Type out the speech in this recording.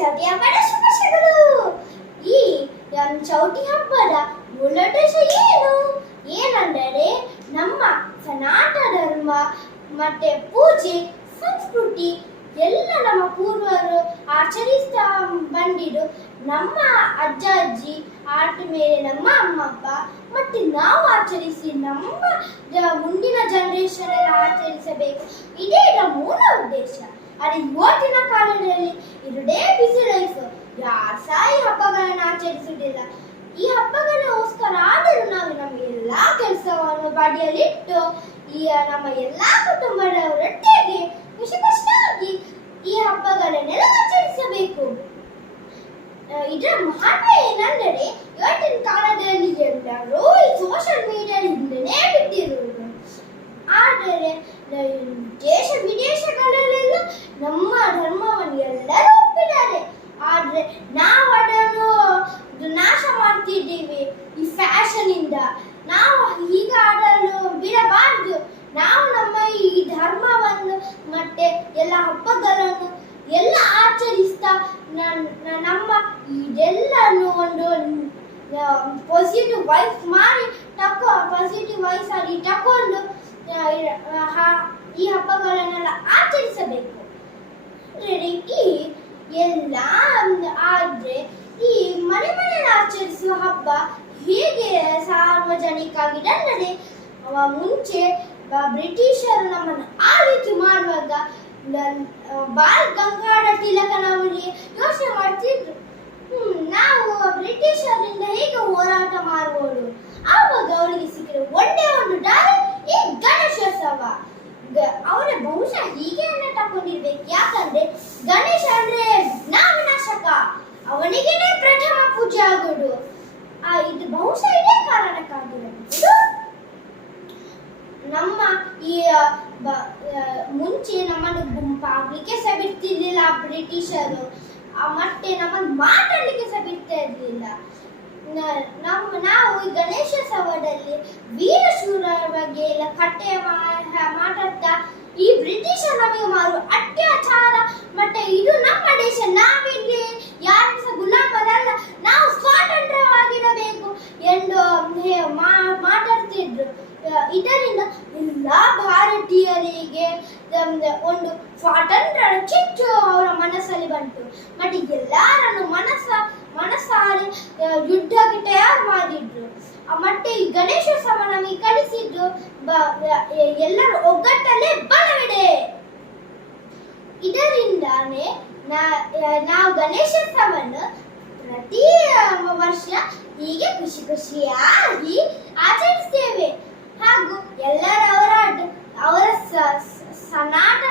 ಚೌತಿ ಹಬ್ಬದ ಶುಭಾಶಯಗಳು. ಈ ಚೌತಿ ಹಬ್ಬದ ಮೂಲ ಉದ್ದೇಶ ಏನೆಂದರೆ ನಮ್ಮ ಸನಾತನ ಧರ್ಮ ಮತ್ತೆ ಪೂಜೆ ಸಂಸ್ಕೃತಿ ಎಲ್ಲ ನಮ್ಮ ಪೂರ್ವರು ಆಚರಿಸ್ತಾ ಬಂದಿದ್ದು. ನಮ್ಮ ಅಜ್ಜ ಅಜ್ಜಿ ಆಟ ಮೇಲೆ ನಮ್ಮ ಅಮ್ಮ ಅಪ್ಪ ಮತ್ತೆ ನಾವು ಆಚರಿಸಿ ನಮ್ಮ ಮುಂದಿನ ಜನರೇಷನ್ ಎಲ್ಲ ಆಚರಿಸಬೇಕು. ಇದೇ ಮೂಲ ಉದ್ದೇಶ. ಆದರೆ ಇವತ್ತಿನ ಕಾಲದಲ್ಲಿ ಇರುದೇ ಬಿಸಿ ಲೈಫ್. ಯಾರು ಸಹ ಈ ಹಬ್ಬಗಳನ್ನು ಆಚರಿಸುವುದಿಲ್ಲ. ಈ ಹಬ್ಬಗಳಿಗೋಸ್ಕರ ಆದರೂ ನಾವು ನಮ್ಮ ಎಲ್ಲಾ ಕೆಲಸವನ್ನು ಬದಿಯಲ್ಲಿಟ್ಟು ನಮ್ಮ ಎಲ್ಲಾ ಕುಟುಂಬದವರೊಟ್ಟಿಗೆ ಖುಷಿ ಖುಷಿಯಾಗಿ ಈ ಹಬ್ಬಗಳನ್ನೆಲ್ಲ ಆಚರಿಸಬೇಕು. ಇದರ ಮಹತ್ವ ಏನೆಂದರೆ ಇವತ್ತಿನ ಕಾಲದಲ್ಲಿ ಎಲ್ಲರೂ ಈ ಸೋಷಿಯಲ್ ಮೀಡಿಯಾದಿಂದಲೇ ಬಿಟ್ಟಿರುವುದು. ಆದರೆ ದೇಶ ವಿದೇಶಗಳಲ್ಲೆಲ್ಲ ನಮ್ಮ ಧರ್ಮವನ್ನು ಎಲ್ಲರೂ ಒಪ್ಪಿದ್ದಾರೆ. ಆದರೆ ನಾವು ಅದನ್ನು ನಾಶ ಮಾಡ್ತಿದ್ದೀವಿ ಈ ಫ್ಯಾಷನ್ ಇಂದ. ನಾವು ಈಗ ಅದನ್ನು ಬಿಡಬಾರದು. ನಾವು ನಮ್ಮ ಈ ಧರ್ಮವನ್ನು ಮತ್ತೆ ಎಲ್ಲ ಹಬ್ಬಗಳನ್ನು ಎಲ್ಲ ಆಚರಿಸ್ತಾ ನಮ್ಮ ಇದೆಲ್ಲನ್ನು ಒಂದು ಪಾಸಿಟಿವ್ ವೈಸ್ ಮಾಡಿ ಪಾಸಿಟಿವ್ ವೈಸ್ ಆಗಿ ತಕೊಂಡು ಈ ಹಬ್ಬಗಳನ್ನೆಲ್ಲ ಆಚರಿಸಬೇಕು. ಈ ಎಲ್ಲ ಆದ್ರೆ ಈ ಮನೆ ಮನೆಯಲ್ಲಿ ಆಚರಿಸುವ ಹಬ್ಬ ಹೇಗೆ ಸಾರ್ವಜನಿಕ ಆಗಿದೆ ಅಂದರೆ ಮುಂಚೆ ಬ್ರಿಟಿಷರು ನಮ್ಮನ್ನು ಆಳ್ವಿಕೆ ಮಾಡುವಾಗ ಬಾಲ್ ಗಂಗಾಧರ ತಿಲಕನವರಿಗೆ ಯೋಚನೆ ಮಾಡ್ತಿದ್ರು, ನಾವು ಬ್ರಿಟಿಷರಿಂದ ಹೇಗೆ ಹೋರಾಟ ಮಾಡಬಹುದು. ಆವಾಗ ಅವರಿಗೆ ಸಿಕ್ಕಿದ ಒಂದೇ ಒಂದು ದಾರಿ ಈ ಗಣೇಶೋತ್ಸವ. ಅವರೇ ಬಹುಶಃ ಹೀಗೆ ತಗೊಂಡಿರ್ಬೇಕು. ಯಾಕಂದ್ರೆ ಗಣೇಶ ಅಂದ್ರೆ ವಿನಾಶಕ, ಅವನಿಗೆ ಪ್ರಥಮ ಪೂಜೆ ಆಗೋದು. ಇದು ಬಹುಶಃ ಇದೇ ಕಾರಣಕ್ಕಾಗಿರಬಹುದು. ನಮ್ಮ ಈ ಮುಂಚೆ ನಮ್ಮನ್ನು ಗುಂಪಾಗ್ಲಿಕ್ಕೆ ಸಹ ಬಿಡ್ತಿರ್ಲಿಲ್ಲ ಬ್ರಿಟಿಷರು, ಮತ್ತೆ ನಮ್ಮನ್ನು ಮಾತಾಡ್ಲಿಕ್ಕೆ ಸಹ ಬಿಡ್ತಾ ಇರ್ಲಿಲ್ಲ. ನಾವು ಈ ಗಣೇಶೋತ್ಸವದಲ್ಲಿ ವೀರಶೂರರ ಬಗ್ಗೆ ಎಲ್ಲ ಕಟ್ಟೆ ಮಾತಾಡ್ತಾ ಈ ಬ್ರಿಟಿಷರ್ ನಮಗೆ ಮಾಡುವ ಅತ್ಯಾಚಾರ ಮತ್ತೆ ಇದು ನಮ್ಮ ದೇಶ, ನಾವಿಲ್ಲಿ ಯಾರು ಸಹ ಗುಲಾಮರಲ್ಲ, ನಾವು ಸ್ವಾತಂತ್ರ್ಯವಾಗಿರಬೇಕು ಎಂದು ಮಾತಾಡ್ತಿದ್ರು. ಇದರಿಂದ ಎಲ್ಲ ಭಾರತೀಯರಿಗೆ ಒಂದು ಸ್ವಾತಂತ್ರ್ಯದ ಕಿಚ್ಚು ಅವರ ಮನಸ್ಸಲ್ಲಿ ಬಂತು. ಮತ್ತೆ ಎಲ್ಲರನ್ನು ಮನಸ್ಸಾರಿ ಯುದ್ಧಕ್ಕೆ ತಯಾರು ಮಾಡಿದ್ರು. ಮತ್ತೆ ಈ ಗಣೇಶೋತ್ಸವ ನಮಗೆ ಕಲಿಸಿದ್ದು ಎಲ್ಲರೂ ಒಗ್ಗಟ್ಟಲ್ಲೇ ಬಲವಿದೆ. ಇದರಿಂದಾನೇ ನಾವು ಗಣೇಶೋತ್ಸವವನ್ನು ಪ್ರತಿ ವರ್ಷ ಹೀಗೆ ಖುಷಿ ಖುಷಿಯಾಗಿ ಆಚರಿಸ್ತೇವೆ. ಹಾಗೂ ಎಲ್ಲರ ಅವರ ಸನಾತನ